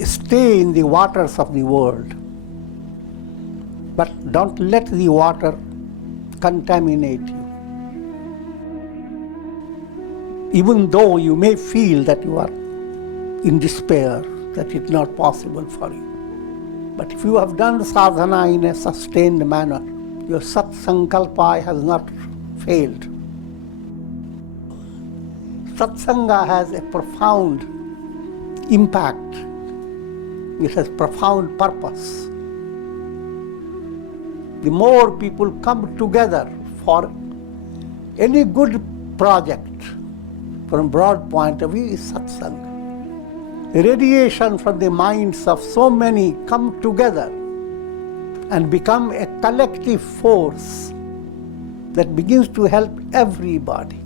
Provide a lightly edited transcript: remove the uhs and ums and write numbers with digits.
Stay in the waters of the world, but don't let the water contaminate you. Even though you may feel that you are in despair, that it's not possible for you. But if you have done sadhana in a sustained manner, your sat sankalpa has not failed. Satsanga has a profound impact. It has profound purpose. The more people come together for any good project, from a broad point of view, is satsanga. Radiation from the minds of so many come together and become a collective force that begins to help everybody.